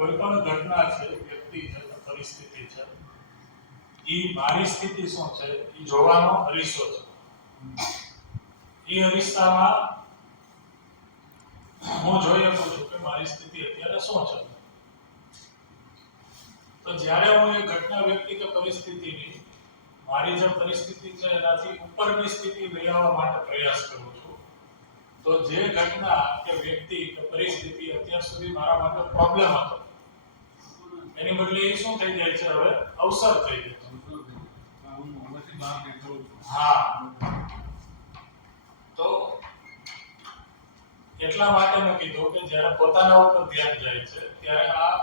કોઈ પણ ઘટના છે, વ્યક્તિ છે, પરિસ્થિતિ છે, એ મારી સ્થિતિ શું છે એ જોવાનો અરીસો છે. એ અરીસામાં હું જોઈ શકું છું કે મારી સ્થિતિ અત્યારે શું છે. તો જ્યારે હું એ ઘટના, વ્યક્તિ કે પરિસ્થિતિની મારી જે પરિસ્થિતિ છે એનાથી ઉપરની સ્થિતિ લઈ આવવા માટે પ્રયાસ કરું છું, તો જે ઘટના કે વ્યક્તિ કે પરિસ્થિતિ અત્યાર સુધી મારા માટે પ્રોબ્લેમ હતો, એની બદલે એ શું થઈ જાય છે, હવે અવસર થઈ જાય છે. હા, તો એટલા માટે મેં કીધું કે જ્યારે પોતાના ઉપર ધ્યાન જાય છે ત્યારે આ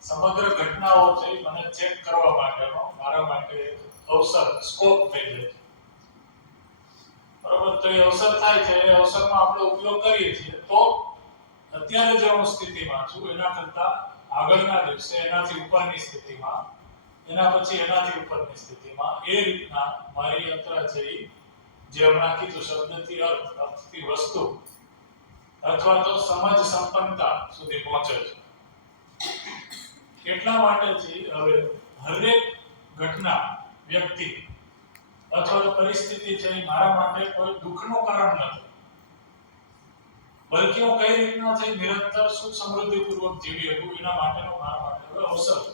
સમગ્ર ઘટનાઓ છે મને ચેક કરવા માટેનો મારા માટે અવસર, સ્કોપ થઈ જાય છે. બરોબર? તો એ અવસર થાય છે, એ અવસરનો આપણે ઉપયોગ કરીએ છીએ, તો અત્યારે જે હું સ્થિતિમાં છું એના કરતા આગળના દિવસે એનાથી ઉપરની સ્થિતિમાં, એના પછી એનાથી ઉપરની સ્થિતિમાં, એ રીતના મારી યાત્રા છે જે હમણાં કીધું શબ્દથી અર્થ, અર્થથી વસ્તુ અથવા તો સમજ સંપન્નતા સુધી પહોંચે છે. એટલા માટે છે હવે હરેક ઘટના, વ્યક્તિ અથવા તો પરિસ્થિતિ છે એ મારા માટે કોઈ દુઃખનું કારણ નથી, બલકે હું કઈ રીતના છે નિરંતર સુખ સમૃદ્ધિપૂર્વક જીવી શકું એના માટેનો મારા માટે અવસર છે.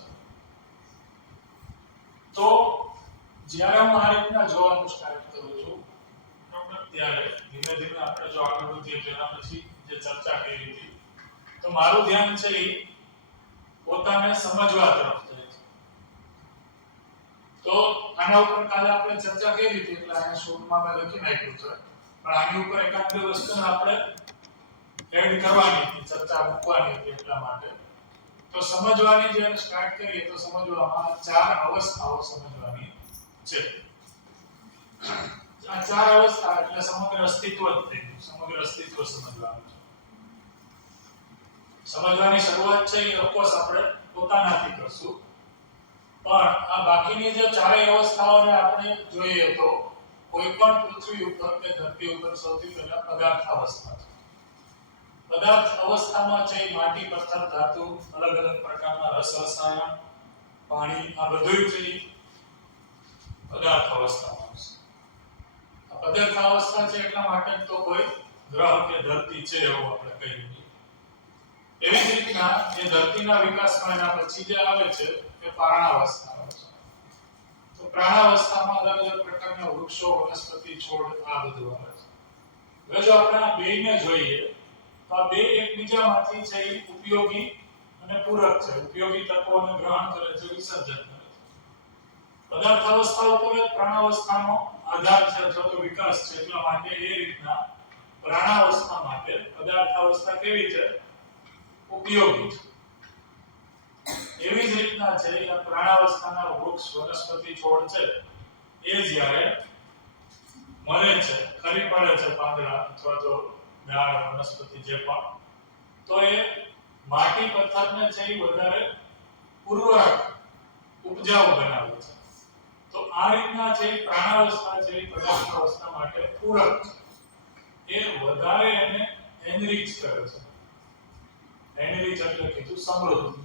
તો જ્યારે હું આ રીતના જોવાનું સ્ટાર્ટ કરું છું, બરાબર, ત્યારે ધીમે ધીમે આપણે જો આગળ વધીએ તો એના પછી જે ચર્ચા કરી હતી, તો મારું ધ્યાન છે એ પોતાને સમજવા તરફ જાય છે. તો આના ઉપર કાલે આપણે ચર્ચા કરી હતી, એટલે આ શોધમાં મેં લખી નાખ્યું છે, પણ આની ઉપર એકાદ બે વસ્તુને આપણે એડ કરવાની હતી, ચર્ચા મૂકવાની હતી. એટલા માટે તો સમજવાની જે સ્ટાર્ટ કરીએ તો સમજવામાં ચાર અવસ્થાઓ સમજવાની છે. આ ચાર અવસ્થા એટલે સમગ્ર અસ્તિત્વ જ થઈ ગયું, સમગ્ર અસ્તિત્વ સમજવાનું છે. સમજવાની શરૂઆત છે એ ઓફકોર્સ આપણે પોતાનાથી કરશું, પણ આ બાકીની જે ચારેય અવસ્થાઓને આપણે જોઈએ તો કોઈ પણ પૃથ્વી ઉપર કે ધરતી ઉપર સૌથી પહેલા પદાર્થ અવસ્થા છે. પદાર્થ અવસ્થામાં છે માટી, પથ્થર, ધાતુ, અલગ અલગ પ્રકારના રસ, રસાયણ, પાણી, આ બધું છે પદાર્થ અવસ્થામાં છે. આ પદાર્થ અવસ્થા છે એટલા માટે તો કોઈ ગ્રહ કે ધરતી છે એવું આપણે કહીએ. એવી જ રીતના જે ધરતીના વિકાસમાં એના પછી જે આવે છે એ પ્રાણાવસ્થા આવે છે. તો પ્રાણાવસ્થામાં અલગ અલગ પ્રકારના વૃક્ષો, વનસ્પતિ, છોડ આ બધું આવે છે. હવે જો આપણે આ બેયને જોઈએ તો આ બે એકબીજામાંથી છે ઉપયોગી અને પૂરક છે. ઉપયોગી તત્વોને ગ્રહણ કરે છે, વિસર્જન કરે છે. પદાર્થ અવસ્થા ઉપર જ પ્રાણાવસ્થાનો આધાર છે અથવા તો વિકાસ છે, એટલા માટે એ રીતના પ્રાણાવસ્થા માટે પદાર્થ અવસ્થા કેવી છે? ઉપયોગી છે. એવી જ રીતના છે આ પ્રાણાવસ્થાના વૃક્ષ, વનસ્પતિ, છોડ છે એ જ્યારે મરે છે, ખરી પડે છે પાંદડા અથવા તો ઝાડ, વનસ્પતિ જે પણ, તો એ માટી, પથ્થરને છે એ વધારે ઉર્વરક, ઉપજાઉ બનાવે છે. તો આ રીતના જે પ્રાણાવસ્થા છે એ પદાર્થ અવસ્થા માટે પૂરક છે. એ વધારે એને એનરીચ કરે છે. એનરીચ એટલે કીધું સમૃદ્ધ.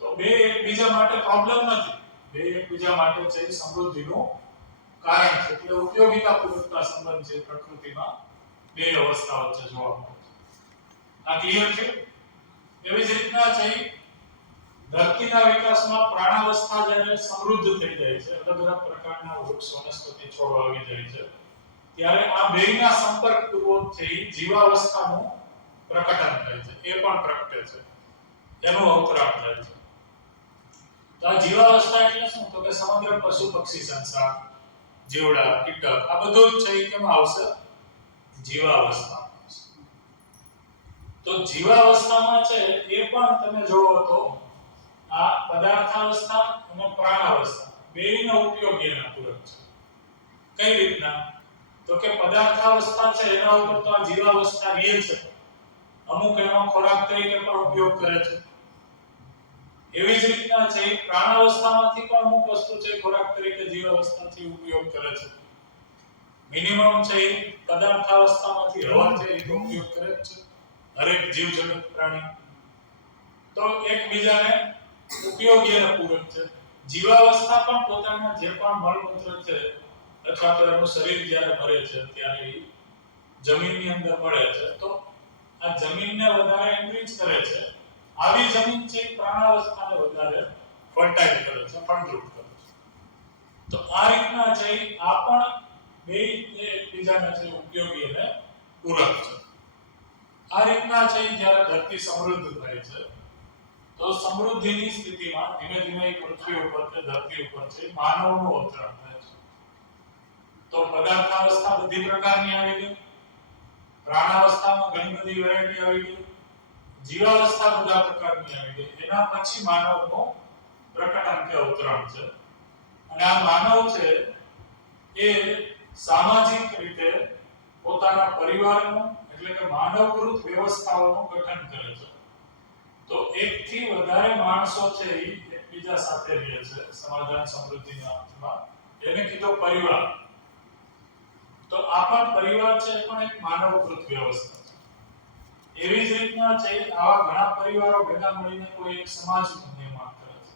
તો બે એકબીજા માટે પ્રોબ્લેમ નથી, બે એકબીજા માટે છે સમૃદ્ધિનું કારણ છે. એટલે ઉપયોગિતા પૂરકતા સંબંધ છે પ્રકૃતિમાં બે અવસ્થાઓ છે જોવા મળે છે. આ ક્લિયર છે? એવી જ રીતના છે ધરતીના વિકાસમાં પ્રાણાવસ્થા જ્યારે સમૃદ્ધ થઈ જાય છે, અલગ અલગ પ્રકારના વૃક્ષ, વનસ્પતિ, છોડ આવી જાય છે, ત્યારે આ બેયના સંપર્ક પૂર્વકથી જીવાવસ્થાનું પ્રકટન થાય છે, એ પણ પ્રગટે છે, એનું અવતરણ થાય છે. તો આ જીવાવસ્થા એટલે શું? તો કે સમગ્ર પશુ પક્ષી સંસાર, જીવડા, કીટક, આ બધું જ છે એ કેમ આવશે? જીવાવસ્થામાં આવશે. તો જીવાવસ્થામાં છે એ પણ તમે જોવો તો આ પદાર્થાવસ્થા અને પ્રાણાવસ્થા બેયનો ઉપયોગી અને પૂરક છે. કઈ રીતના? તો કે પદાર્થાવસ્થા છે એના ઉપર તો આ જીવાવસ્થા રહે છે, અમુક એનો ખોરાક તરીકે પણ ઉપયોગ કરે છે. એવી જ રીતના છે પ્રાણાવસ્થામાંથી પણ અમુક વસ્તુ છે ખોરાક તરીકે જીવાવસ્થાથી ઉપયોગ કરે છે. મિનિમમ છે પદાર્થાવસ્થામાંથી હવા છે એ ઉપયોગ કરે છે હરેક જીવજંતુ પ્રાણી. તો એકબીજાને ઉપયોગી અને પૂરક છે. જીવાવસ્થા પણ પોતાના જે પણ મળમૂત્ર છે અથવા તો એનું શરીર જ્યારે મરે છે ત્યારે એ જમીનની અંદર મળે છે, તો આ જમીનને વધારે એનરીચ કરે છે. આવી જમીન છે પ્રાણાવસ્થાને વધારે ફર્ટાઇલ કરે છે, ફળદ્રુપ કરે છે. તો આ રીતના છે આ પણ બે એકબીજાને છે ઉપયોગી અને પૂરક છે. આ રીતના છે જ્યારે ધરતી સમૃદ્ધ થાય છે તો સમૃદ્ધિની સ્થિતિમાં ધીમે ધીમે પૃથ્વી ઉપર કે ધરતી ઉપર છે માનવનું અવતરણ થાય છે. તો પદાર્થાવસ્થા બધી પ્રકારની આવી ગઈ, પ્રાણાવસ્થામાં ઘણી બધી વેરાયટી આવી ગઈ, જીવાવસ્થા બધા પ્રકારની આવી ગઈ. એના પછી માનવનો પ્રકટાંકે અવતરણ છે. અને આ માનવ છે એ સામાજિક રીતે પોતાના પરિવારનું એટલે કે માનવકૃત વ્યવસ્થાઓનું ગઠન કરે છે. તો એકથી વધારે માણસો છે એ એકબીજા સાથે રહે છે સમાધાન સમૃદ્ધિના અર્થમાં. એને કીધો પરિવાર. તો આ પણ પરિવાર છે પણ એક માનવકૃત વ્યવસ્થા છે. એવી જ રીતના છે આવા ઘણા પરિવારો ભેગા મળીને કોઈ એક સમાજનું નિર્માણ કરે છે.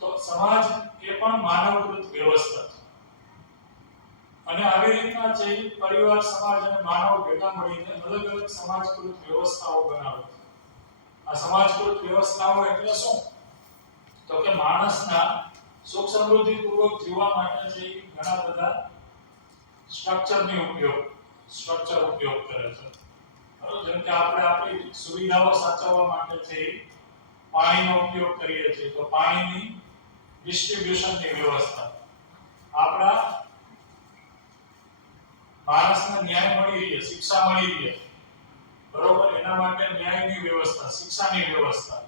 તો સમાજ એ પણ માનવકૃત વ્યવસ્થા છે. અને આવી રીતના છે પરિવાર, સમાજ અને માનવ ભેગા મળીને અલગ અલગ સમાજકૃત વ્યવસ્થાઓ બનાવે છે. આ સમાજકૃત વ્યવસ્થાઓ એટલે શું? તો કે માણસના સુખ સમૃદ્ધિ પૂર્વક જીવવા માટે છે ઘણા બધા સ્ટ્રક્ચર ઉપયોગ કરે છે. બરોબર? જેમ કે આપણે આપણી સુવિધાઓ સાચવવા માટે છે પાણીનો ઉપયોગ કરીએ છીએ, તો પાણીની ડિસ્ટ્રીબ્યુશનની વ્યવસ્થા. આપણા માણસને ન્યાય મળી રહે, શિક્ષા મળી રહે, બરોબર, એના માટે ન્યાયની વ્યવસ્થા, શિક્ષાની વ્યવસ્થા.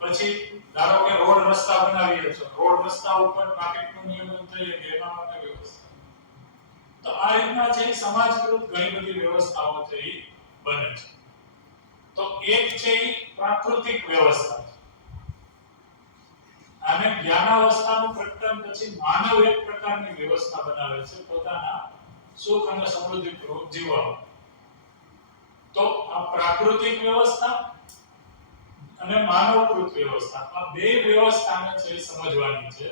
પછી ધારો કે રોડ રસ્તા બનાવીએ છો, રોડ રસ્તા ઉપર ટ્રાફિકનું નિયમન થઈ શકે એના માટે વ્યવસ્થા. તો આ રીતના છે સમાજકૃત ઘણી બધી વ્યવસ્થાઓ છે એ બને છે. તો એક છે એ પ્રાકૃતિક વ્યવસ્થા છે. અને જ્ઞાનાવસ્થાનું પ્રકટન પછી માનવ એક પ્રકારની વ્યવસ્થા બનાવે છે પોતાના સુખ અને સમૃદ્ધિપૂર્વક જીવવા. તો આ પ્રાકૃતિક વ્યવસ્થા અને માનવકૃત વ્યવસ્થા, આ બે વ્યવસ્થાને છે સમજવાની છે.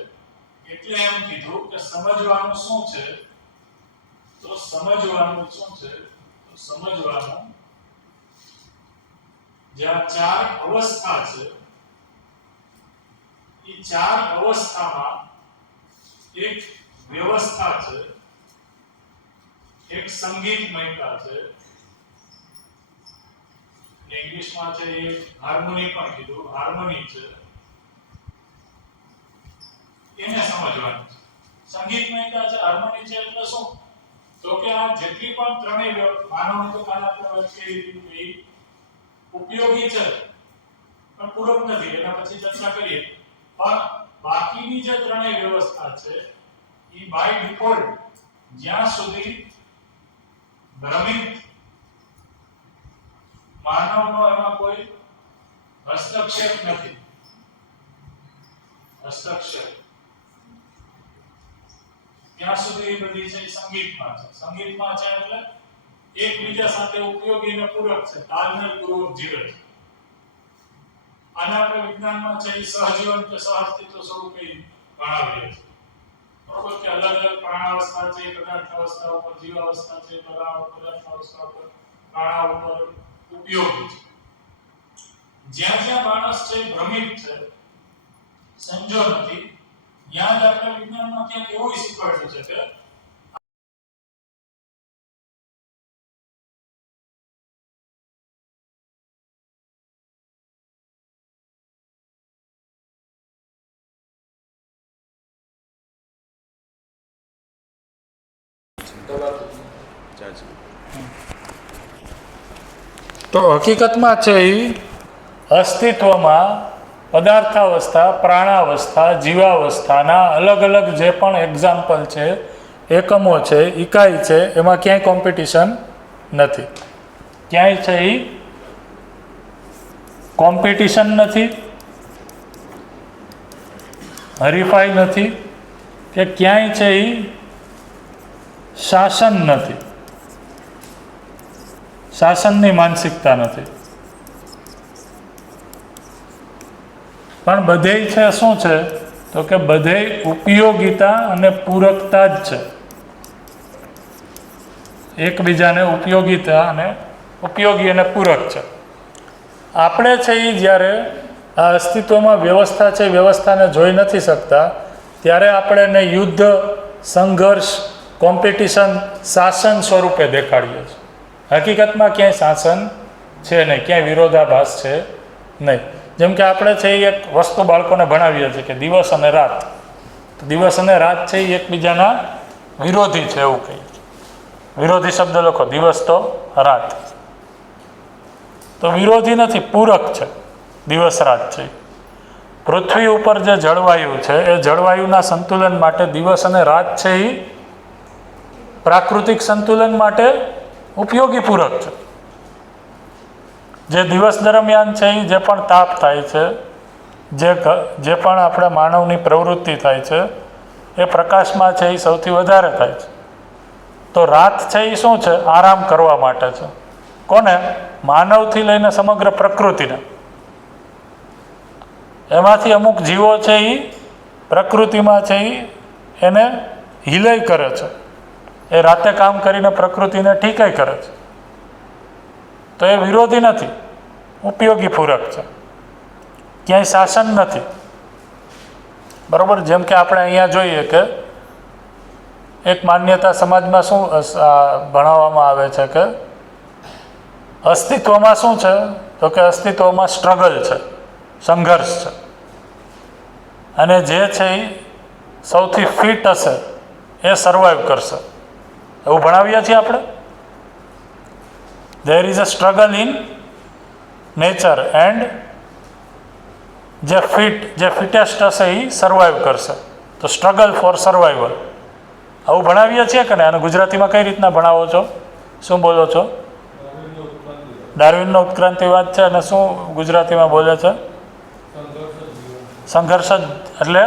એટલે એમ કીધું કે સમજવાનું શું છે? તો સમજવાનું જે આ ચાર અવસ્થા છે એ ચાર અવસ્થામાં એક વ્યવસ્થા છે, એક સંગીતમયતા છે. ઇંગ્લિશમાં છે એ હાર્મોની પણ કીધું, હાર્મોની છે. એને સમજવાનું છે. સંગીતમયતા છે, હાર્મોની છે એટલે શું? તો કે આ જેટલી પણ ત્રણેય માનવની તો કાલે આપણે વાત કરી હતી ઉપયોગી છે પણ પૂરક નથી, એના પછી ચર્ચા કરીએ. પણ બાકીની જે ત્રણેય વ્યવસ્થા છે એ બાય ડિફોલ્ટ જ્યાં સુધી ભ્રમિત માનવનો એમાં કોઈ હસ્તક્ષેપ નથી. ત્યાં સુધી એ બધી છે સંગીતમાં છે. સંગીતમાં છે એટલે એકબીજા સાથે ઉપયોગી અને પૂરક છે, તાલમેલ પૂર્વક જીવે છે. આને આપણે વિજ્ઞાનમાં છે સહજીવન કે સહઅસ્તિત્વ સ્વરૂપે ગણાવીએ છીએ. બરોબર? કે અલગ અલગ પ્રાણાવસ્થા છે, પદાર્થાવસ્થા ઉપર જીવાવસ્થા છે, પદાર્થાવસ્થા ઉપર પ્રાણા ઉપર ઉપયોગી છે. જ્યાં જ્યાં માણસ છે ભ્રમિત છે, સમજો નથી, ત્યાં જ આપણે વિજ્ઞાનમાં ક્યાંક એવું શીખવાડ્યું છે કે તો હકીકતમાં છે એ અસ્તિત્વમાં પદાર્થાવસ્થા, પ્રાણાવસ્થા, જીવાવસ્થાના અલગ અલગ જે પણ એક્ઝામ્પલ છે, એકમો છે, ઇકાઈ છે, એમાં ક્યાંય કોમ્પિટિશન નથી. ક્યાંય છે એ કોમ્પિટિશન નથી, હરીફાઈ નથી, કે ક્યાંય છે એ શાસન નથી, શાસનની માનસિકતા નથી. પણ બધેય છે શું છે તો કે બધેય ઉપયોગિતા અને પૂરકતા જ છે, એકબીજાને ઉપયોગી અને પૂરક છે. આપણે છે એ જ્યારે આ અસ્તિત્વમાં વ્યવસ્થા છે, વ્યવસ્થાને જોઈ નથી શકતા, ત્યારે આપણે એને યુદ્ધ, સંઘર્ષ, કોમ્પિટિશન, શાસન સ્વરૂપે દેખાડીએ છીએ. હકીકતમાં ક્યાંય શાસન છે નહીં, ક્યાંય વિરોધાભાસ છે નહીં. જેમ કે આપણે છે એ એક વસ્તુ બાળકોને ભણાવીએ છીએ કે દિવસ અને રાત. દિવસ અને રાત છે એ એકબીજાના વિરોધી છે એવું કહીએ. વિરોધી શબ્દ લખો, દિવસ તો રાત. તો વિરોધી નથી, પૂરક છે દિવસ રાત છે. પૃથ્વી ઉપર જે જળવાયુ છે એ જળવાયુના સંતુલન માટે દિવસ અને રાત છે એ પ્રાકૃતિક સંતુલન માટે ઉપયોગી પૂરક છે. જે દિવસ દરમિયાન છે એ જે પણ તાપ થાય છે, જે પણ આપણે માનવની પ્રવૃત્તિ થાય છે એ પ્રકાશમાં છે એ સૌથી વધારે થાય છે. તો રાત છે એ શું છે? આરામ કરવા માટે છે. કોને? માનવથી લઈને સમગ્ર પ્રકૃતિને. એમાંથી અમુક જીવો છે એ પ્રકૃતિમાં છે એને હિલય કરે છે, એ રાતે કામ કરીને પ્રકૃતિને ઠીકય કરે છે. તો એ વિરોધી નથી, ઉપયોગી પૂરક છે, ક્યાંય શાસન નથી. બરાબર? જેમ કે આપણે અહીંયા જોઈએ કે એક માન્યતા સમાજમાં શું ભણાવવામાં આવે છે કે અસ્તિત્વમાં શું છે તો કે અસ્તિત્વમાં સ્ટ્રગલ છે, સંઘર્ષ છે, અને જે છે એ સૌથી ફિટ હશે એ સર્વાઈવ કરશે, એવું ભણાવીએ છીએ આપણે. There is a struggle in nature and જે ફિટેસ્ટ હશે એ સર્વાઈવ કરશે. તો સ્ટ્રગલ ફોર સર્વાઈવલ, આવું ભણાવીએ છીએ કે ને? અને ગુજરાતીમાં કઈ રીતના ભણાવો છો? શું બોલો છો? ડાર્વિનનો ઉત્ક્રાંતિવાદ છે, અને શું ગુજરાતીમાં બોલે છે? સંઘર્ષ જ, એટલે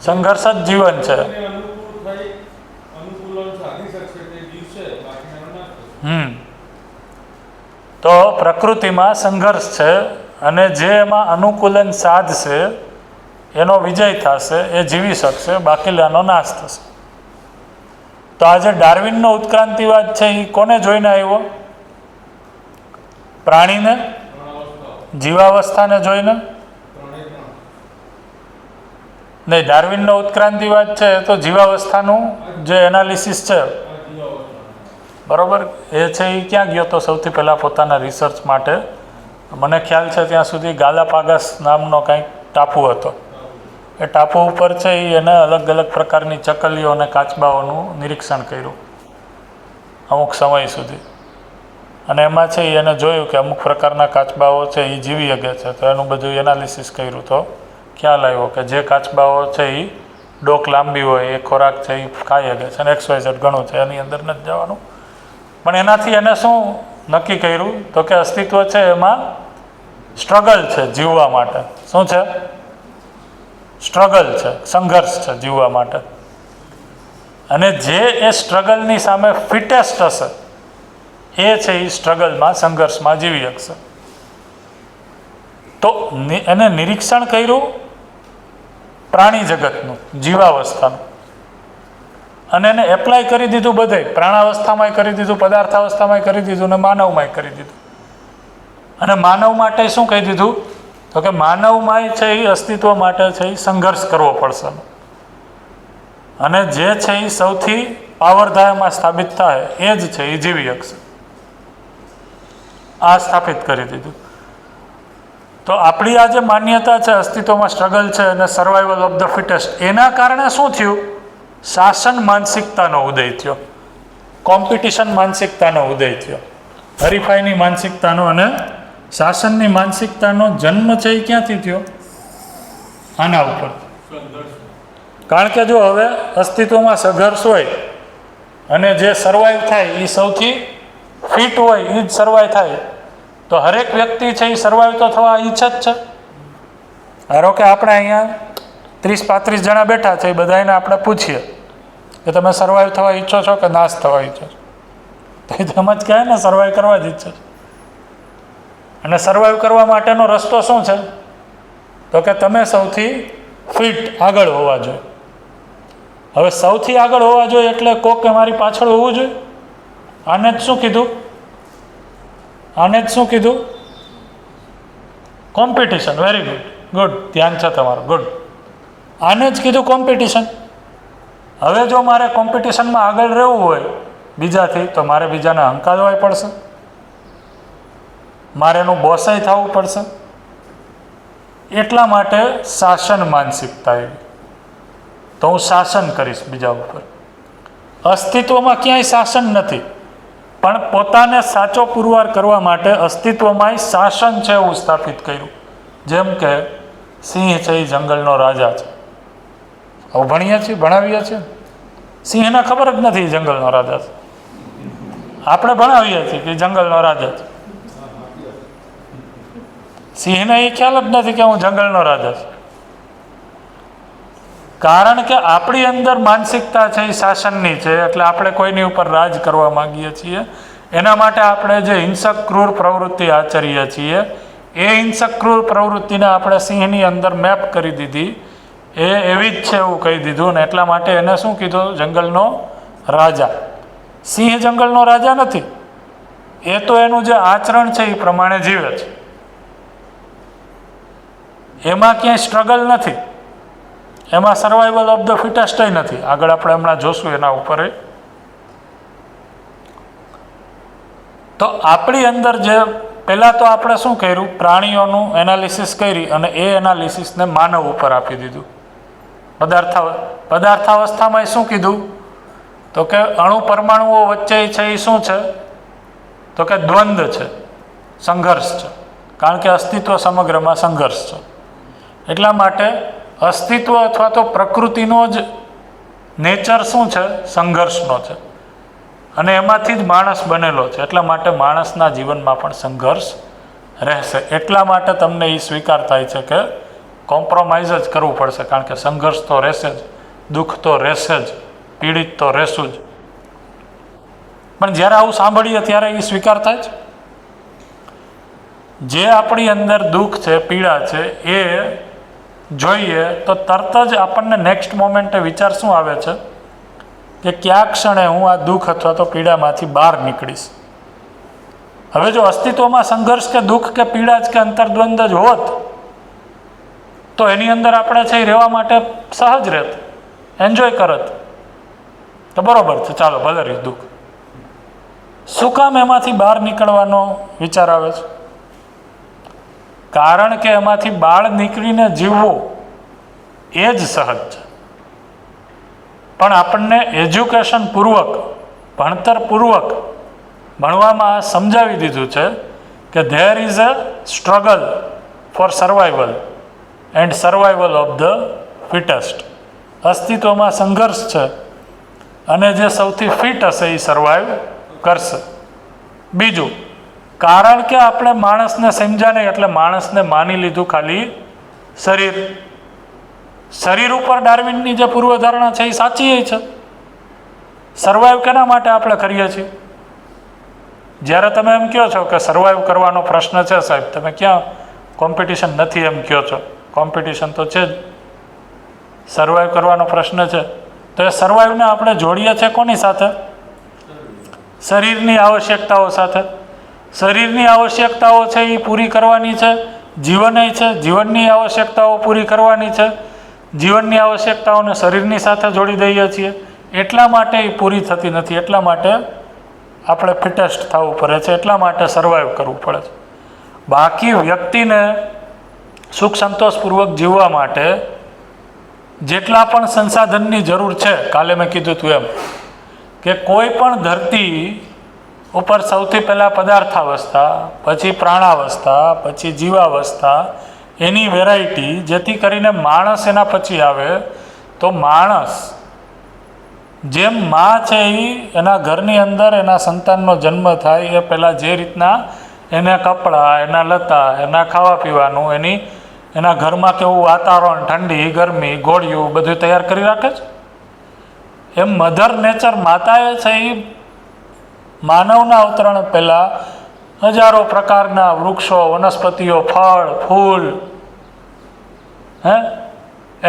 સંઘર્ષ જ જીવન છે. તો પ્રકૃતિમાં સંઘર્ષ છે, અને જે એમાં અનુકૂલન સાધશે એનો વિજય થશે, એ જીવી શકશે, બાકીલાનો નાશ થશે. તો આજે ડાર્વિનનો ઉત્ક્રાંતિવાદ છે એ કોને જોઈને આવ્યો? પ્રાણીને, જીવાવસ્થાને જોઈને નહીં. ડાર્વિનનો ઉત્ક્રાંતિવાદ છે તો જીવાવસ્થાનું જે એનાલિસિસ છે, બરાબર, એ છે એ ક્યાં ગયો તો સૌથી પહેલાં પોતાના રિસર્ચ માટે? મને ખ્યાલ છે ત્યાં સુધી ગાલાપાગસ નામનો કંઈક ટાપુ હતો. એ ટાપુ ઉપર છે એને અલગ અલગ પ્રકારની ચકલીઓ અને કાચબાઓનું નિરીક્ષણ કર્યું અમુક સમય સુધી, અને એમાં છે એને જોયું કે અમુક પ્રકારના કાચબાઓ છે એ જીવી શકે છે. તો એનું બધું એનાલિસિસ કર્યું તો ખ્યાલ આવ્યો કે જે કાચબાઓ છે એ ડોક લાંબી હોય એ ખોરાક છે એ ખાઈ શકે છે, અને XYZ ઘણું છે, એની અંદર નથી જવાનું. પણ એનાથી એને શું નક્કી કર્યું તો કે અસ્તિત્વ છે એમાં સ્ટ્રગલ છે જીવવા માટે. શું છે? સ્ટ્રગલ છે, સંઘર્ષ છે જીવવા માટે. અને જે એ સ્ટ્રગલની સામે ફિટેસ્ટ હશે એ છે એ સ્ટ્રગલમાં, સંઘર્ષમાં જીવી શકશે. તો એને નિરીક્ષણ કર્યું પ્રાણી જગતનું, જીવાવસ્થાનું, અને એને એપ્લાય કરી દીધું બધે. પ્રાણાવસ્થામાંય કરી દીધું, પદાર્થાવસ્થામાંય કરી દીધું, અને માનવમાંય કરી દીધું. અને માનવ માટે શું કહી દીધું તો કે માનવમાંય છે એ અસ્તિત્વ માટે છે એ સંઘર્ષ કરવો પડશે, અને જે છે એ સૌથી પાવરધાયમાં સ્થાપિત થાય એ જ છે એ જીવી શકશે. આ સ્થાપિત કરી દીધું. તો આપણી આ જે માન્યતા છે અસ્તિત્વમાં સ્ટ્રગલ છે અને સર્વાઈવલ ઓફ ધ ફિટેસ્ટ, એના કારણે શું થયું? શાસન માનસિકતાનો ઉદય થયો, કોમ્પિટિશન માનસિકતાનો ઉદય થયો, હરીફાઈની માનસિકતાનો અને શાસનની માનસિકતાનો જન્મ છે એ ક્યાંથી થયો? આના ઉપર. કારણ કે જો હવે અસ્તિત્વમાં સંઘર્ષ હોય અને જે સર્વાઈવ થાય એ સૌથી ફિટ હોય એ જ સર્વાઈવ થાય, તો હરેક વ્યક્તિ છે એ સર્વાઈવ તો થવા ઈચ્છે જ છે. ધારો કે આપણે અહીંયા 30-35 જણા બેઠા છે, એ બધાને આપણે પૂછીએ કે તમે સર્વાઈવ થવા ઈચ્છો છો કે નાશ થવા ઈચ્છો છો? તો એ તો એમ જ કહે ને, સર્વાઈવ કરવા જ ઈચ્છે છે. અને સર્વાઈવ કરવા માટેનો રસ્તો શું છે તો કે તમે સૌથી ફિટ આગળ હોવા જોઈએ. હવે સૌથી આગળ હોવા જોઈએ એટલે કોક મારી પાછળ હોવું જોઈએ. આને જ શું કીધું? કોમ્પિટિશન. વેરી ગુડ, ગુડ, ધ્યાન છે તમારું, ગુડ. આને જ કીધું કોમ્પિટિશન. હવે જો મારે કોમ્પિટિશનમાં આગળ રહેવું હોય બીજાથી, તો મારે બીજાને હંકારવા પડશે, મારે એનું બોસાઈ થવું પડશે. એટલા માટે શાસન માનસિકતા એવી, તો હું શાસન કરીશ બીજા ઉપર. અસ્તિત્વમાં ક્યાંય શાસન નથી, પણ પોતાને સાચો પુરવાર કરવા માટે અસ્તિત્વમાંય શાસન છે એવું સ્થાપિત કર્યું. જેમ કે સિંહ છે એ જંગલનો રાજા છે. આવું ભણાવીએ છીએ. સિંહને ખબર જ નથી જંગલનો રાજા છે. આપણે ભણાવીએ છીએ કે જંગલનો રાજા છે. સિંહને એ ખ્યાલ જ નથી કે હું જંગલનો રાજા છું. કારણ કે આપણી અંદર માનસિકતા છે એ શાસનની છે. એટલે આપણે કોઈની ઉપર રાજ કરવા માંગીએ છીએ. એના માટે આપણે જે હિંસક ક્રૂર પ્રવૃત્તિ આચરીએ છીએ, એ હિંસક ક્રૂર પ્રવૃત્તિને આપણે સિંહની અંદર મેપ કરી દીધી. એ એવી જ છે એવું કહી દીધું ને એટલા માટે એને શું કીધું? જંગલનો રાજા. સિંહ જંગલનો રાજા નથી. એ તો એનું જે આચરણ છે એ પ્રમાણે જીવે છે. એમાં ક્યાંય સ્ટ્રગલ નથી, એમાં સર્વાઈવલ ઓફ ધ ફિટેસ્ટ નથી. આગળ આપણે હમણાં જોશું એના ઉપર. તો આપણી અંદર જે પહેલાં તો આપણે શું કર્યું? પ્રાણીઓનું એનાલિસિસ કરી અને એ એનાલિસિસને માનવ ઉપર આપી દીધું. પદાર્થાવસ્થામાં શું કીધું? તો કે અણુ પરમાણુઓ વચ્ચે છે એ શું છે? તો કે દ્વંદ્વ છે, સંઘર્ષ છે. કારણ કે અસ્તિત્વ સમગ્રમાં સંઘર્ષ છે. એટલા માટે અસ્તિત્વ અથવા તો પ્રકૃતિનો જ નેચર શું છે? સંઘર્ષનો છે. અને એમાંથી જ માણસ બનેલો છે. એટલા માટે માણસના જીવનમાં પણ સંઘર્ષ રહેશે. એટલા માટે તમને એ સ્વીકાર થાય છે કે કોમ્પ્રોમાઇઝ જ કરવું પડશે. કારણ કે સંઘર્ષ તો રહેશે જ, દુઃખ તો રહેશે જ, પીડિત તો રહેશું જ. પણ જ્યારે આવું સાંભળીએ ત્યારે એ સ્વીકાર થાય છે. જે આપણી અંદર દુઃખ છે, પીડા છે, એ જોઈએ તો તરત જ આપણને નેક્સ્ટ મોમેન્ટે વિચાર શું આવે છે કે કયા ક્ષણે હું આ દુઃખ અથવા તો પીડામાંથી બહાર નીકળીશ. હવે જો અસ્તિત્વમાં સંઘર્ષ કે દુઃખ કે પીડા જ કે અંતર્દ્વંદ જ હોત તો એની અંદર આપણે છે એ રહેવા માટે સહજ રહેત, એન્જોય કરત, તો બરાબર છે, ચાલો ભલે રહી દુઃખ. શું કામ એમાંથી બહાર નીકળવાનો વિચાર આવે છે? કારણ કે એમાંથી બહાર નીકળીને જીવવું એ જ સહજ છે. પણ આપણને એજ્યુકેશન પૂર્વક, ભણતર પૂર્વક ભણવામાં સમજાવી દીધું છે કે there is a struggle for survival and survival of the fittest. અસ્તિત્વમાં સંઘર્ષ છે અને જે સૌથી ફિટ હશે એ સર્વાઈવ કરશે. બીજું, કારણ કે આપણે માણસને સમજ્યા નહીં એટલે માણસને માની લીધું ખાલી શરીર. શરીર ઉપર ડાર્વિનની જે પૂર્વધારણા છે એ સાચી છે. સર્વાઈવ કેના માટે આપણે કરીએ છીએ? જ્યારે તમે એમ કહો છો કે સર્વાઈવ કરવાનો પ્રશ્ન છે સાહેબ, તમે ક્યાં કોમ્પિટિશન નથી એમ કહો છો? કોમ્પિટિશન તો છે જ. સર્વાઈવ કરવાનો પ્રશ્ન છે તો એ સર્વાઈવને આપણે જોડીએ છીએ કોની સાથે? શરીરની આવશ્યકતાઓ સાથે. શરીરની આવશ્યકતાઓ છે એ પૂરી કરવાની છે, જીવન છે, જીવનની આવશ્યકતાઓ પૂરી કરવાની છે. જીવનની આવશ્યકતાઓને શરીરની સાથે જોડી દઈએ છીએ. એટલા માટે એ પૂરી થતી નથી. એટલા માટે આપણે ફિટેસ્ટ થવું પડે છે. એટલા માટે સર્વાઈવ કરવું પડે છે. બાકી વ્યક્તિને સુખ સંતોષપૂર્વક જીવવા માટે જેટલા પણ સંસાધનની જરૂર છે, કાલે મેં કીધું હતું એમ કે કોઈ પણ ધરતી ઉપર સૌથી પહેલાં પદાર્થાવસ્થા, પછી પ્રાણાવસ્થા, પછી જીવાવસ્થા, એની વેરાયટી, જેથી કરીને માણસ એના પછી આવે. તો માણસ જેમ માં છે એ એના ઘરની અંદર એના સંતાનનો જન્મ થાય એ પહેલાં જે રીતના એને કપડાં, એના લતા, એના ખાવા પીવાનું, એના ઘરમાં કેવું વાતાવરણ, ઠંડી, ગરમી, ગોળિયું બધું તૈયાર કરી રાખે છે. એમ મધર નેચર, માતાએ છે એ માનવના અવતરણ પહેલાં હજારો પ્રકારના વૃક્ષો, વનસ્પતિઓ, ફળ, ફૂલ હે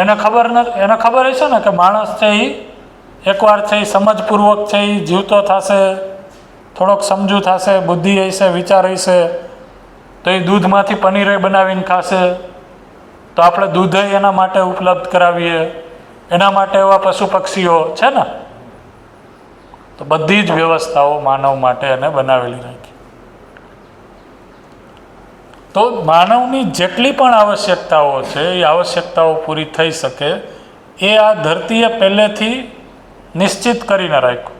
એને ખબર હશે ને કે માણસ છે એ એકવાર છે એ સમજપૂર્વક છે એ જીવતો થશે, થોડોક સમજુ થશે, બુદ્ધિ હશે, વિચાર હશે, તો એ દૂધમાંથી પનીર બનાવીને ખાશે, તો આપણે દૂધ એના માટે ઉપલબ્ધ કરાવીએ, એના માટે એવા પશુ પક્ષીઓ છે ને, તો બધી જ વ્યવસ્થાઓ માનવ માટે એને બનાવેલી રાખી. તો માનવની જેટલી પણ આવશ્યકતાઓ છે એ આવશ્યકતાઓ પૂરી થઈ શકે એ આ ધરતીએ પહેલેથી નિશ્ચિત કરીને રાખ્યું.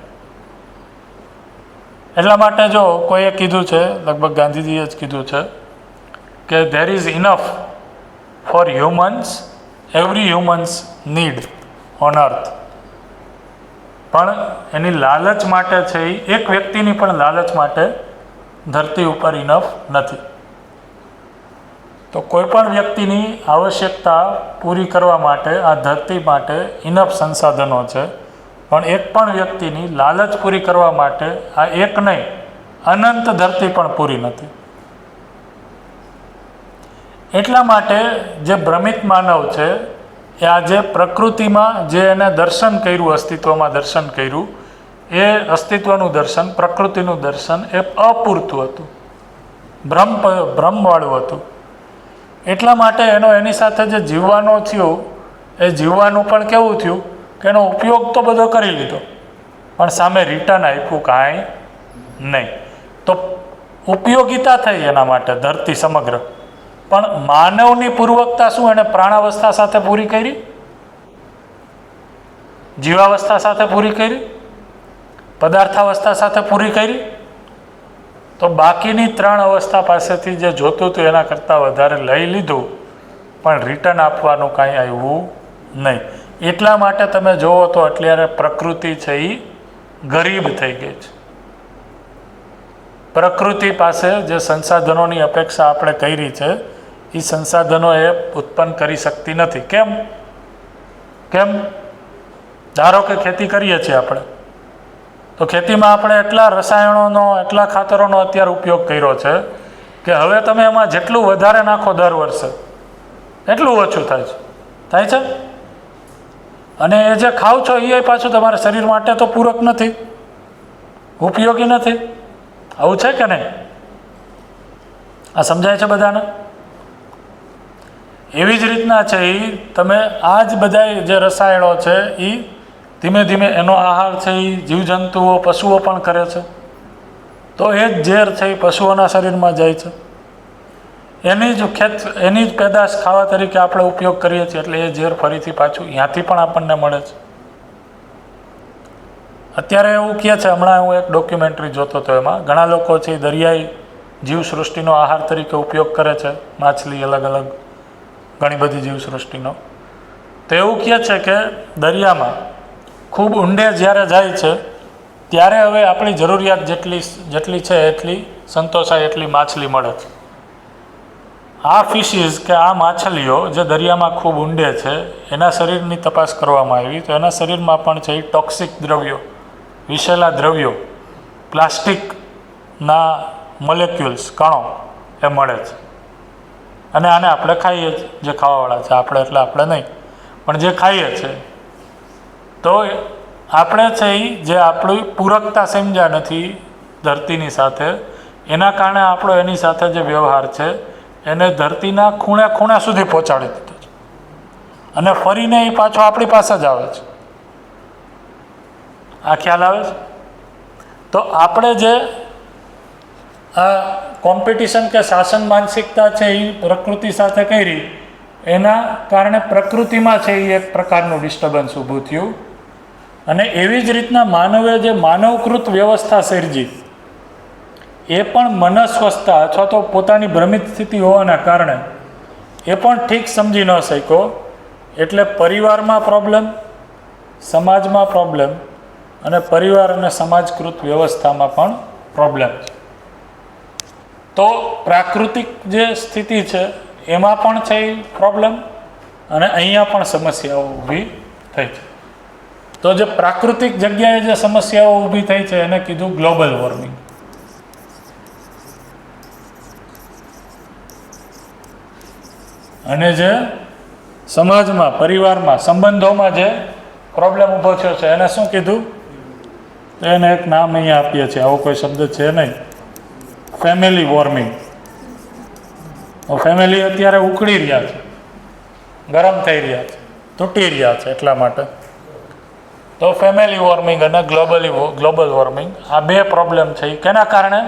એટલા માટે જો કોઈએ કીધું છે, લગભગ ગાંધીજીએ જ કીધું છે કે there is enough four humans, every humans need on અર્થ. પણ એની લાલચ માટે છે એ એક વ્યક્તિની પણ લાલચ માટે ધરતી ઉપર ઇનફ નથી. તો કોઈ પણ વ્યક્તિની આવશ્યકતા પૂરી કરવા માટે આ ધરતી માટે ઇનફ સંસાધનો છે, પણ એક પણ વ્યક્તિની લાલચ પૂરી કરવા માટે આ એક નહીં અનંત ધરતી પણ પૂરી નથી. એટલા માટે જે ભ્રમિત માનવ છે એ આજે પ્રકૃતિમાં જે એને દર્શન કર્યું, અસ્તિત્વમાં દર્શન કર્યું, એ અસ્તિત્વનું દર્શન, પ્રકૃતિનું દર્શન એ અપૂરતું હતું, ભ્રમવાળું હતું. એટલા માટે એની સાથે જે જીવવાનો થયું એ જીવવાનું પણ કેવું થયું કે એનો ઉપયોગ તો બધો કરી લીધો, પણ સામે રિટર્ન આપ્યું કાંઈ નહીં. તો ઉપયોગિતા થઈ એના માટે ધરતી સમગ્ર, પણ માનવની પૂર્વકતા શું એને પ્રાણાવસ્થા સાથે પૂરી કરી, જીવાવસ્થા સાથે પૂરી કરી, પદાર્થાવસ્થા સાથે પૂરી કરી. તો બાકીની 3 અવસ્થા પાસેથી જે જોતું હતું એના કરતાં વધારે લઈ લીધું, પણ રિટર્ન આપવાનું કાંઈ આવ્યું નહીં. એટલા માટે તમે જુઓ તો અત્યારે પ્રકૃતિ છે એ ગરીબ થઈ ગઈ છે. પ્રકૃતિ પાસે જે સંસાધનોની અપેક્ષા આપણે કરી છે એ સંસાધનો એ ઉત્પન્ન કરી શકતી નથી. કેમ? ધારો કે ખેતી કરીએ છીએ આપણે, તો ખેતીમાં આપણે એટલા રસાયણોનો, એટલા ખાતરોનો અત્યારે ઉપયોગ કર્યો છે કે હવે તમે એમાં જેટલું વધારે નાખો દર વર્ષે એટલું ઓછું થાય છે. અને એ જે ખાવ છો એ પાછું તમારા શરીર માટે તો પૂરક નથી, ઉપયોગી નથી. આવું છે કે નહીં? આ સમજાય છે બધાને? એવી જ રીતના છે એ તમે આ જ બધા જે રસાયણો છે એ ધીમે ધીમે એનો આહાર છે એ જીવજંતુઓ, પશુઓ પણ કરે છે. તો એ જ ઝેર છે એ પશુઓના શરીરમાં જાય છે. એની જ પેદાશ ખાવા તરીકે આપણે ઉપયોગ કરીએ છીએ, એટલે એ ઝેર ફરીથી પાછું ત્યાંથી પણ આપણને મળે છે. અત્યારે એવું કહે છે, હમણાં હું એક ડોક્યુમેન્ટરી જોતો હતો, એમાં ઘણા લોકો છે એ દરિયાઈ જીવસૃષ્ટિનો આહાર તરીકે ઉપયોગ કરે છે, માછલી, અલગ અલગ ઘણી બધી જીવસૃષ્ટિનો. તો એવું કહે છે કે દરિયામાં ખૂબ ઊંડે જ્યારે જાય છે ત્યારે હવે આપણી જરૂરિયાત જેટલી છે એટલી સંતોષાય એટલી માછલી મળે છે. આ ફિશીસ કે આ માછલીઓ જે દરિયામાં ખૂબ ઊંડે છે એના શરીરની તપાસ કરવામાં આવી, તો એના શરીરમાં પણ છે એ ટોક્સિક દ્રવ્યો, વિષેલા દ્રવ્યો, પ્લાસ્ટિકના મોલેક્યુલ્સ, કણો એ મળે છે. અને આને આપણે ખાઈએ છીએ, જે ખાવાવાળા છે આપણે, એટલે આપણે નહીં, પણ જે ખાઈએ છીએ. તો આપણે છે એ જે આપણી પૂરકતા સમજ્યા નથી ધરતીની સાથે, એના કારણે આપણો એની સાથે જે વ્યવહાર છે એને ધરતીના ખૂણે ખૂણે સુધી પહોંચાડી દીધો છે, અને ફરીને એ પાછો આપણી પાસે જ આવે છે. આ ખ્યાલ આવે છે? તો આપણે જે આ કોમ્પિટિશન કે શાસન માનસિકતા છે એ પ્રકૃતિ સાથે કરી, એના કારણે પ્રકૃતિમાં છે એ એક પ્રકારનું ડિસ્ટર્બન્સ ઊભું થયું. અને એવી જ રીતના માનવે જે માનવકૃત વ્યવસ્થા સર્જી, એ પણ મનસ્વસ્થતા અથવા તો પોતાની ભ્રમિત સ્થિતિ હોવાના કારણે એ પણ ઠીક સમજી ન શક્યો. એટલે પરિવારમાં પ્રોબ્લેમ, સમાજમાં પ્રોબ્લેમ, અને પરિવાર અને સમાજકૃત વ્યવસ્થામાં પણ પ્રોબ્લેમ. તો પ્રાકૃતિક જે સ્થિતિ છે એમાં પણ છે એ પ્રોબ્લેમ, અને અહીંયા પણ સમસ્યાઓ ઊભી થઈ છે. તો જે પ્રાકૃતિક જગ્યાએ જે સમસ્યાઓ ઊભી થઈ છે એને કીધું ગ્લોબલ વોર્મિંગ. અને જે સમાજમાં, પરિવારમાં, સંબંધોમાં જે પ્રોબ્લેમ ઊભો થયો છે એને શું કીધું? એને એક નામ અહીંયા આપીએ છીએ, આવો કોઈ શબ્દ છે નહીં, ફેમિલી વોર્મિંગ. ફેમિલી અત્યારે ઉકળી રહ્યા છે, ગરમ થઈ રહ્યા છે, તૂટી રહ્યા છે. એટલા માટે તો ફેમિલી વોર્મિંગ અને ગ્લોબલ વોર્મિંગ આ બે પ્રોબ્લેમ છે. એ કેના કારણે?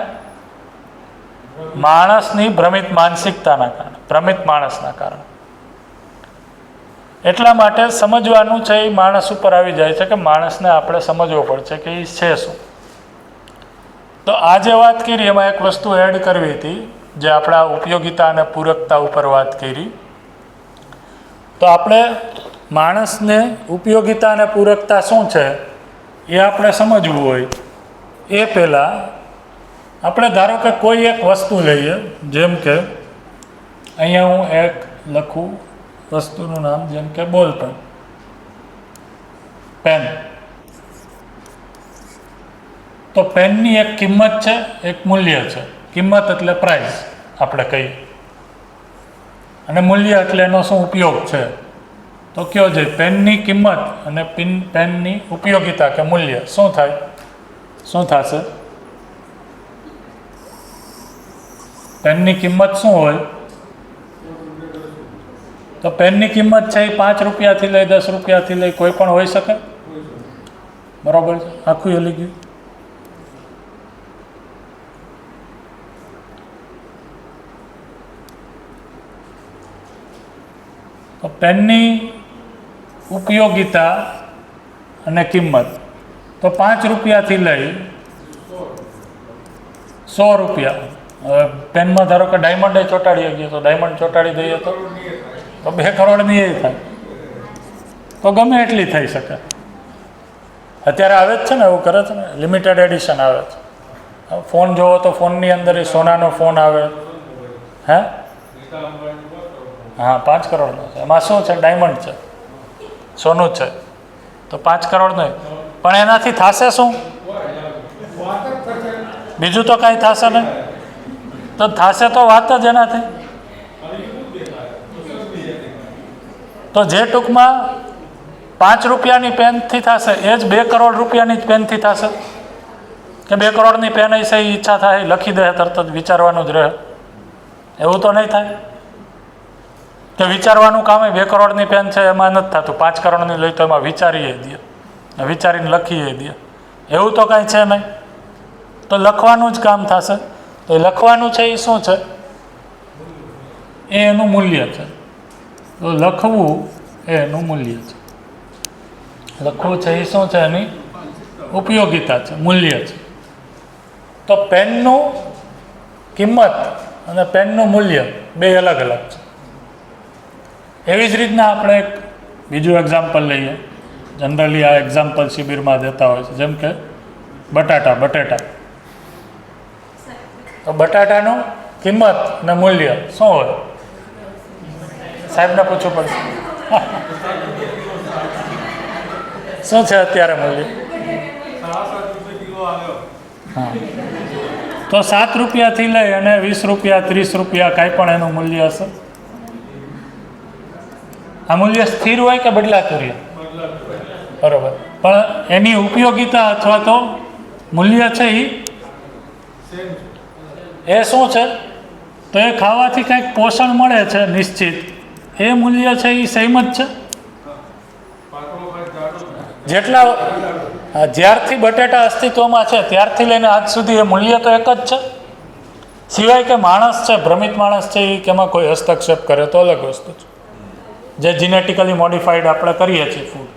માણસની ભ્રમિત માનસિકતાના કારણે, ભ્રમિત માણસના કારણે. એટલા માટે સમજવાનું છે એ માણસ ઉપર આવી જાય છે કે માણસને આપણે સમજવો પડશે કે એ છે શું. તો આ જે વાત કરી એમાં એક વસ્તુ એડ કરવી હતી, જે આપણા ઉપયોગિતા અને પૂરકતા ઉપર વાત કરી. તો આપણે માણસને ઉપયોગિતા અને પૂરકતા શું છે એ આપણે સમજવું હોય એ પહેલાં આપણે ધારો કે કોઈ એક વસ્તુ લઈએ, જેમ કે અહીંયા હું એક લખું વસ્તુનું નામ, જેમ કે બોલ પેન. તો પેનની એક કિંમત છે, એક મૂલ્ય છે. કિંમત એટલે પ્રાઇસ આપણે કહીએ, અને મૂલ્ય એટલે એનો શું ઉપયોગ છે. તો કયો છે પેનની કિંમત અને પેનની ઉપયોગિતા કે મૂલ્ય શું થાય? શું થશે? પેનની કિંમત શું હોય? તો પેનની કિંમત છે એ 5 રૂપિયાથી લઈ 10 રૂપિયાથી લઈ કોઈ પણ હોઈ શકે. બરાબર છે? આખું હલી ગયું. તો પેનની ઉપયોગિતા અને કિંમત તો 5 રૂપિયાથી લઈ 100 રૂપિયા. હવે પેનમાં ધારો કે ડાયમંડે ચોંટાડી ગયો તો ડાયમંડ ચોંટાડી દઈએ તો 2 કરોડની એ થાય. તો ગમે એટલી થઈ શકે. અત્યારે આવે જ છે ને, એવું કરે છે ને, લિમિટેડ એડિશન આવે છે. ફોન જોવો તો ફોનની અંદર એ સોનાનો ફોન આવે. હે? હા, 5 કરોડનો છે. એમાં શું છે? ડાયમંડ છે, સોનું છે. તો 5 કરોડ નહીં, પણ એનાથી થશે શું? બીજું તો કાંઈ થશે નહીં. તો થશે તો વાત જ એનાથી. તો જે ટૂંકમાં 5 રૂપિયાની પેનથી થશે એ જ 2 કરોડ રૂપિયાની પેનથી થશે. કે 2 કરોડની પેન હશે, એ ઈચ્છા થાય લખી દે, તરત જ વિચારવાનું જ રહે. એવું તો નહીં થાય કે વિચારવાનું કામ એ 2 કરોડની પેન છે એમાં નથી થતું. 5 કરોડની લઈ તો એમાં વિચારીએ દે, વિચારીને લખીએ દે. એવું તો કાંઈ છે નહીં. તો લખવાનું જ કામ થશે. તો એ લખવાનું છે એ શું છે? એ એનું મૂલ્ય છે. તો લખવું એ એનું મૂલ્ય છે. લખવું છે એ શું છે? એની ઉપયોગિતા છે, મૂલ્ય છે. તો પેનનું કિંમત અને પેનનું મૂલ્ય બે અલગ અલગ છે. એવી જ રીતના આપણે એક બીજું એક્ઝામ્પલ લઈએ. જનરલી આ એક્ઝામ્પલ શિબિરમાં દેતા હોય છે, જેમ કે બટેટા. તો બટાટાનું કિંમત અને મૂલ્ય શું હોય? સાહેબને પૂછવું પડશે. શું છે અત્યારે મૂલ્ય? હા, તો 7 રૂપિયાથી લઈ અને 20 રૂપિયા, 30 રૂપિયા કાંઈ પણ એનું મૂલ્ય હશે. આ મૂલ્ય સ્થિર હોય કે બદલાતું રહે? બરોબર. પણ એની ઉપયોગિતા અથવા તો મૂલ્ય છે એ શું છે? તો એ ખાવાથી કંઈક પોષણ મળે છે નિશ્ચિત, એ મૂલ્ય છે એ સેમ જ છે. જેટલા જ્યારથી બટેટા અસ્તિત્વમાં છે ત્યારથી લઈને આજ સુધી એ મૂલ્ય તો એક જ છે. સિવાય કે માણસ છે, ભ્રમિત માણસ છે, એ કે એમાં કોઈ હસ્તક્ષેપ કરે તો અલગ વસ્તુ છે, જે જીનેટિકલી મોડિફાઈડ આપણે કરીએ છીએ ફૂડ.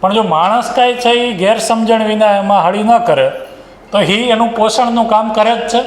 પણ જો માણસ કાંઈ છે એ ગેરસમજણ વિના એમાં હળી ન કરે તો એનું પોષણનું કામ કરે જ છે.